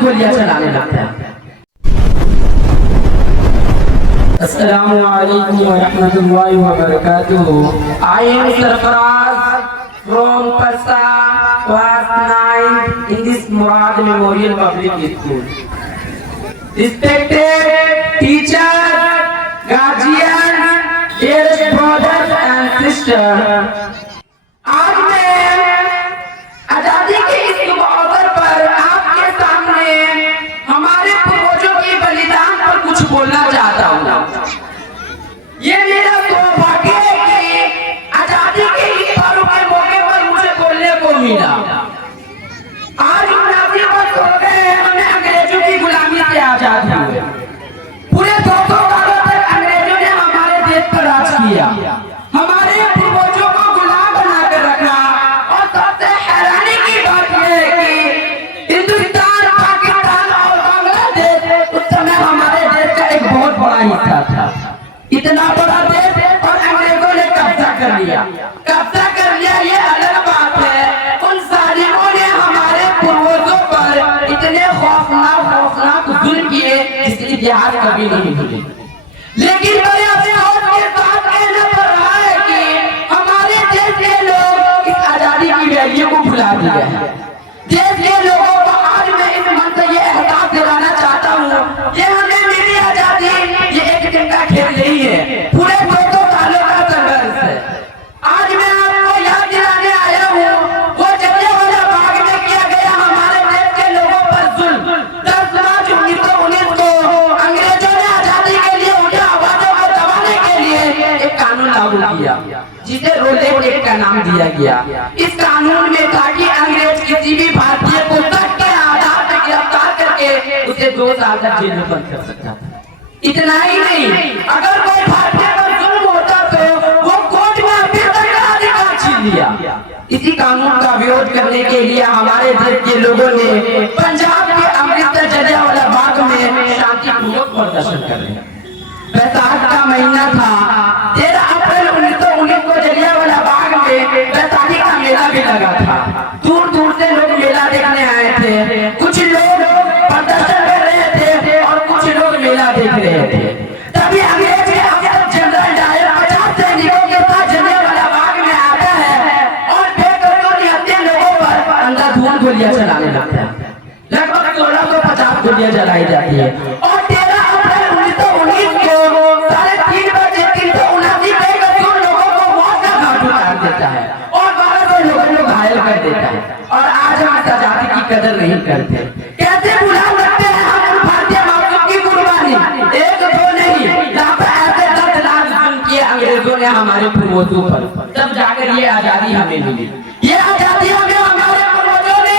गोलियां चलाने लगता है। अस्सलामु अलैकुम व रहमतुल्लाहि व बरकातुहू। I am Sarfaraz from Parsa class 9 in this Murad Memorial Public School. Respected teachers, guardians, dearest brothers and sisters, आज मैं आजादी के इस शुभ अवसर पर आपके सामने हमारे पूर्वजों के बलिदान पर कुछ बोलना चाहता हूँ। ये मेरा सौभाग्य है कि आजादी के इस पर्व के मौके पर मुझे बोलने को मिला। आज नाज़ी वक्त हो गए हैं, हमें अंग्रेजों की गुलामी से आजाद हुए। पूरे 200 सालों तक अंग्रेजों ने हमारे देश पर राज किया, हमारे पूर्वजों को गुलाम बनाकर रखा। और सबसे हैरानी की बात यह है कि हिंदुस्तान, पाकिस्तान और बांग्लादेश उस समय हमारे देश का एक बहुत बड़ा हिस्सा था। इतना बड़ा देश और अंग्रेजों ने कब्जा कर लिया। कब्जा कर लिया ये अलग बात है, उन जालिमों ने हमारे पूर्वजों पर इतने खौफनाक जुल्म किए जिसके इतिहास कभी नहीं भूले। लेकिन बड़े अफसोस के साथ कहना पड़ रहा है कि हमारे देश के लोग इस आजादी की वैल्यू को भुला दिया है। देश के लोगों को आज मैं इस मन से ये एहसास दिलाना चाहता हूँ, ये हमें मिली आजादी ये एक दिन का खेल नहीं है, पूरे 200 सालों का संघर्ष है। आज मैं आपको याद दिलाने आया हूँ वो जलियांवाला बाग में किया गया हमारे देश के लोगों पर जुल्म। 10 मार्च 1919 को अंग्रेजों ने आजादी के लिए उनकी आवाजों को दबाने के लिए एक कानून लागू किया जिसे रोलेट एक्ट का नाम दिया गया। इस कानून में था कि अंग्रेज किसी भी भारतीय को शक के आधार पर गिरफ्तार करके उसे 2 साल तक जेल में बंद कर सकता था। इतना ही नहीं, अगर कोई भारतीय पर जुल्म होता तो वो कोर्ट में अपील करके अधिकार छीन लिया। इसी कानून का विरोध करने के लिए हमारे देश के लोगों ने पंजाब के अमृतसर जलियांवाला बाग में शांतिपूर्वक प्रदर्शन कर रहे। बैसाख का महीना था, 13 अप्रैल 1919 को जलियांवाला बाग में बैसाखी का मेला भी लगा था। दूर दूर से लोग मेला देखने आए थे। कुछ लोग प्रदर्शन कर रहे थे और कुछ लोग मेला देख रहे थे। तभी अंग्रेज के अफसर जनरल डायर 50 सैनिकों के साथ जलियांवाला बाग में आता है और बेकसूर निहत्थे लोगों पर अंधाधुंध गोलियां चलाने लगता है। लगभग 1650 गोलियां जलाई जाती है और 13 अप्रैल 1919 को 3:30 बजे 379 बेकसूर लोगों को मौत का घाट उतार देता है और 1200 लोगों को घायल कर देता है। और आज हम इस आजादी की कदर नहीं करते। कैसे भुला सकते हैं हम उन भारतीय मासूम की कुर्बानी? एक दो नहीं, यहाँ पर ऐसे 10 लाख जुल्म किए अंग्रेजों ने हमारे पूर्वजों पर, तब जाकर ये आजादी हमें मिली। ये आजादी हमें हमारे पूर्वजों ने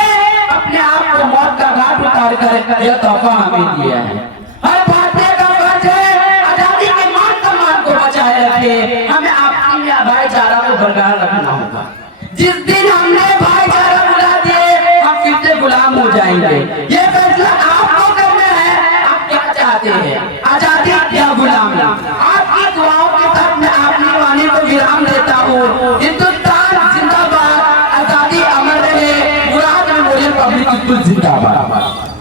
अपने आप को मौत का घाट उतार कर यह तोहफा हमें दिया है। हर भारतीय का फर्ज है आजादी के मान सम्मान को बचाए रखे। हमें आपसी में भाईचारा को बरकरार रखना होगा। जिस दिन हमने भाईचारा बुला दिए हम फिर से गुलाम हो जाएंगे। ये फैसला आपको करना है, आप क्या चाहते हैं, आजादी या गुलामी? आपकी दुआओं के साथ मैं अपनी वाणी को विराम देता हूँ। हिंदुस्तान जिंदाबाद, आजादी अमर रहे, मुराद मेमोरियल पब्लिक स्कूल जिंदाबाद।